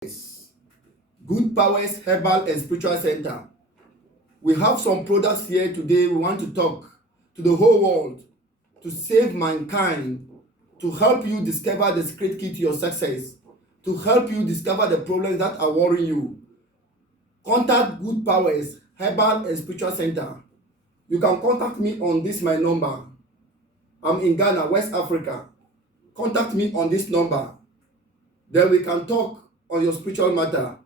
Good Powers Herbal and Spiritual Center. We have some products here today. We want to talk to the whole world to save mankind, to help you discover the secret key to your success, to help you discover the problems that are worrying you. Contact Good Powers Herbal and Spiritual Center. You can contact me on this my number. I'm in Ghana, West Africa. Contact me on this number. Then we can talk on your spiritual matter.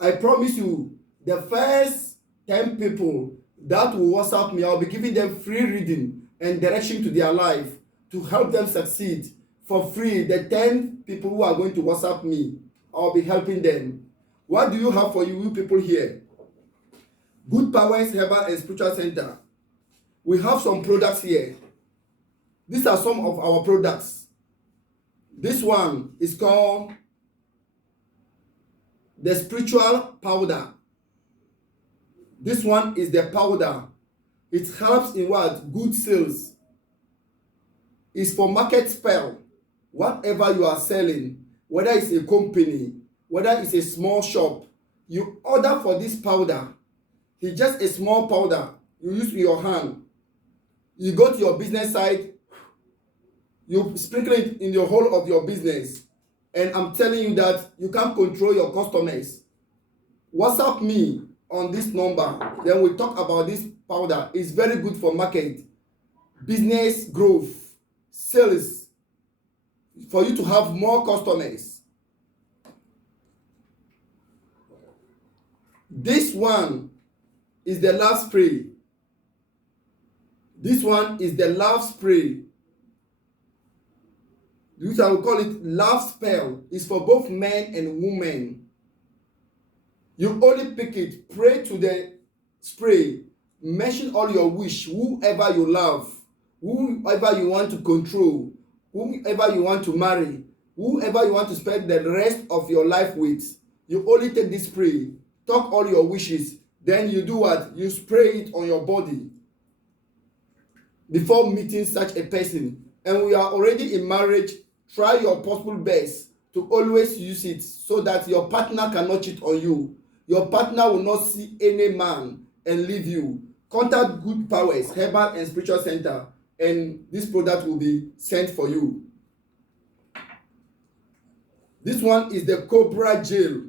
I promise you, the first 10 people that will WhatsApp me, I'll be giving them free reading and direction to their life to help them succeed for free. The 10 people who are going to WhatsApp me, I'll be helping them. What do you have for you people here? Good Powers Herbal and Spiritual Center. We have some products here. These are some of our products. This one is called the spiritual powder. This one is the powder. It helps in what? Good sales. It's for market spell. Whatever you are selling, whether it's a company, whether it's a small shop, you order for this powder. It's just a small powder you use with your hand. You go to your business site, you sprinkle it in the whole of your business, and I'm telling you that you can't control your customers. WhatsApp me on this number, then we talk about this powder. It's very good for market, business growth, sales, for you to have more customers. This one is the love spray. This one is the love spray. Which I will call it love spell. It's for both men and women. You only pick it, pray to the spray, mention all your wish, whoever you love, whoever you want to control, whoever you want to marry, whoever you want to spend the rest of your life with. You only take this spray, talk all your wishes, then you do what? You spray it on your body before meeting such a person. And we are already in marriage. Try your possible best to always use it so that your partner cannot cheat on you. Your partner will not see any man and leave you. Contact Good Powers Herbal and Spiritual Center, and this product will be sent for you. This one is the Cobra Gel.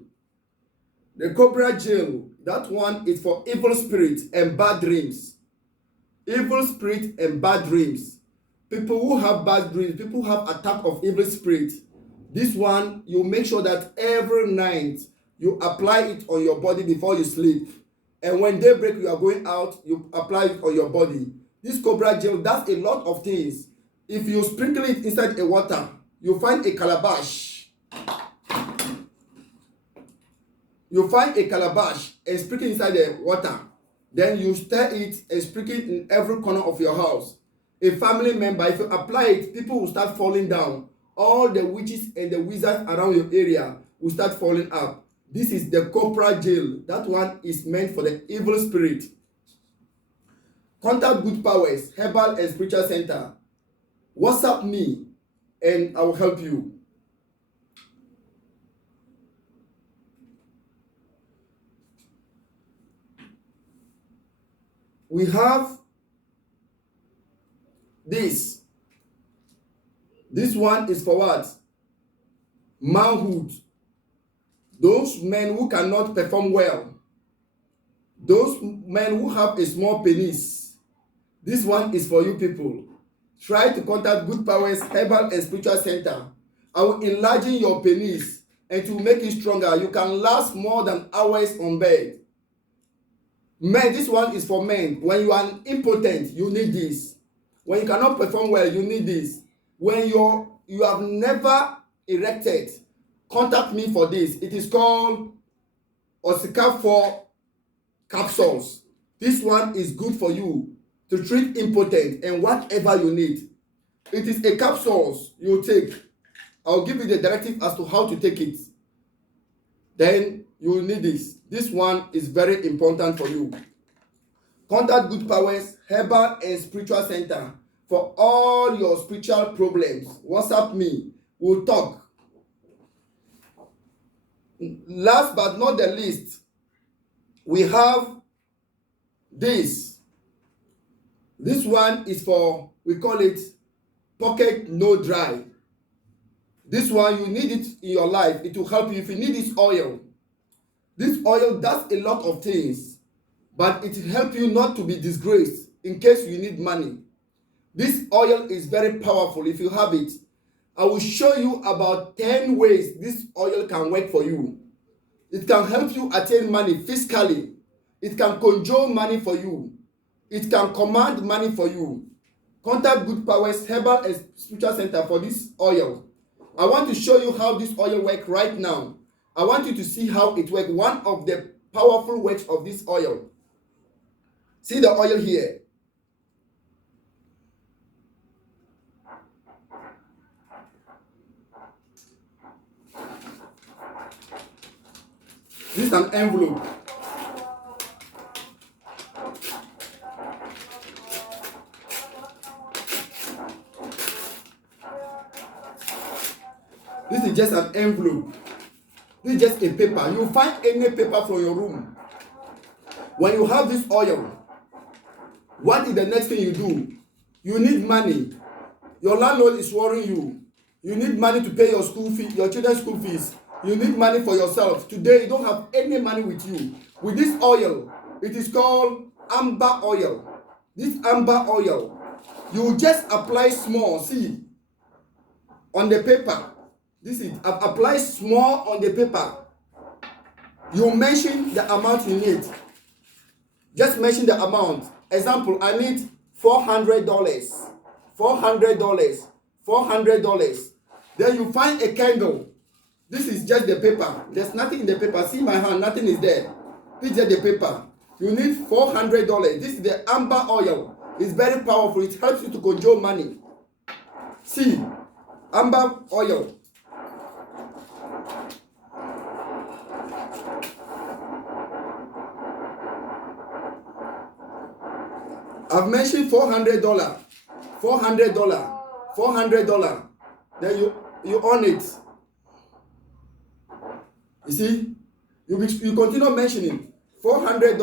The Cobra Gel, that one is for evil spirits and bad dreams. Evil spirit and bad dreams. People who have bad dreams, people who have attack of evil spirit. This one, you make sure that every night you apply it on your body before you sleep. And when daybreak you are going out, you apply it on your body. This Cobra Gel does a lot of things. If you sprinkle it inside a water, you find a calabash. You find a calabash and sprinkle inside the water. Then you stir it and sprinkle it in every corner of your house. A family member, if you apply it, people will start falling down. All the witches and the wizards around your area will start falling up. This is the Cobra Gel. That one is meant for the evil spirit. Contact Good Powers Herbal and Spiritual Center. WhatsApp me and I will help you. We have this. This one is for what? Manhood. Those men who cannot perform well. Those men who have a small penis. This one is for you people. Try to contact Good Powers Herbal and Spiritual Center. I will enlarge your penis and to make it stronger. You can last more than hours on bed. Men, this one is for men. When you are impotent, you need this. When you cannot perform well, you need this. When you have never erected, contact me for this. It is called Osika 4 capsules. This one is good for you to treat impotent and whatever you need. It is a capsules you take. I'll give you the directive as to how to take it. Then you will need this. This one is very important for you. Contact Good Powers Herbal and Spiritual Center for all your spiritual problems. WhatsApp me. We'll talk. last but not the least, we have this. This one is for, we call it pocket no dry. This one, you need it in your life. It will help you. If you need this oil does a lot of things, but it will help you not to be disgraced in case you need money. This oil is very powerful if you have it. I will show you about 10 ways this oil can work for you. It can help you attain money physically. It can conjure money for you. It can command money for you. Contact Good Powers Herbal and Spiritual Center for this oil. I want to show you how this oil works right now. I want you to see how it works. One of the powerful works of this oil. See the oil here. This is an envelope. This is just an envelope. This is just a paper. You find any paper from your room. When you have this oil, what is the next thing you do? You need money. Your landlord is worrying you. You need money to pay your school fee, your children's school fees. You need money for yourself. Today, you don't have any money with you. With this oil, it is called amber oil. This amber oil, you just apply small, see, on the paper. This is, apply small on the paper. You mention the amount you need. Just mention the amount. Example, I need $400. $400. $400. Then you find a candle. This is just the paper. There's nothing in the paper. See my hand, nothing is there. This is just the paper. You need $400. This is the amber oil. It's very powerful. It helps you to conjure money. See, amber oil. I've mentioned $400. $400. $400. Then you own it. You see, you continue mentioning $400,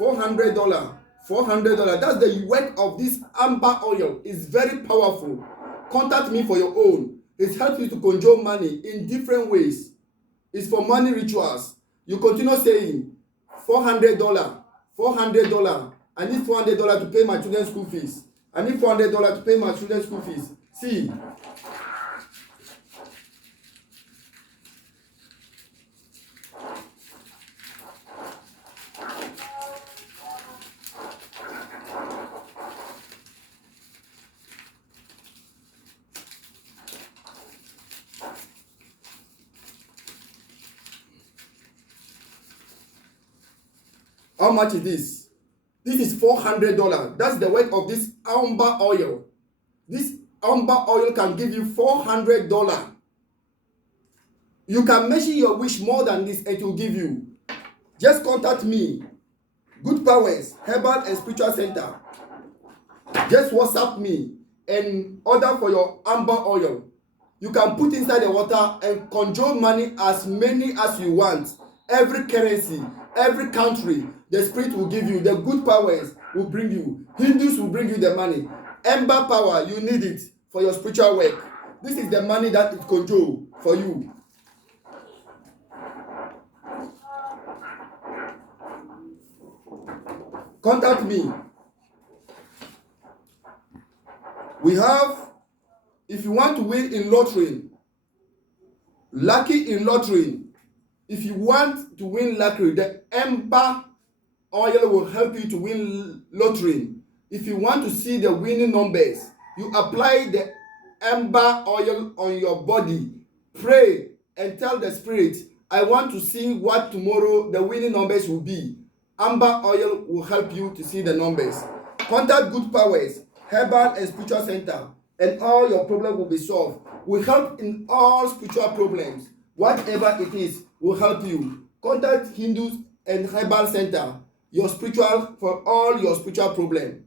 $400, $400. That's the work of this amber oil. It's very powerful. Contact me for your own. It helps you to conjure money in different ways. It's for money rituals. You continue saying $400, $400. I need $400 to pay my children's school fees. I need $400 to pay my children's school fees. See. How much is this? This is $400. That's the weight of this amber oil. This amber oil can give you $400. You can measure your wish more than this and it will give you. Just contact me. Good Powers Herbal and Spiritual Center. Just WhatsApp me and order for your amber oil. You can put inside the water and conjure money as many as you want. Every currency, every country, the spirit will give you. The Good Powers will bring you. Hindus will bring you the money. Amber power, you need it for your spiritual work. This is the money that it conjure for you. Contact me. We have, if you want to win in lottery, lucky in lottery, if you want to win lottery, the amber oil will help you to win lottery. If you want to see the winning numbers, you apply the amber oil on your body. Pray and tell the spirit, I want to see what tomorrow the winning numbers will be. Amber oil will help you to see the numbers. Contact Good Powers Herbal and Spiritual Center and all your problems will be solved. We help in all spiritual problems. Whatever it is, will help you. Contact Hindus and Herbal Center, your spiritual, for all your spiritual problems.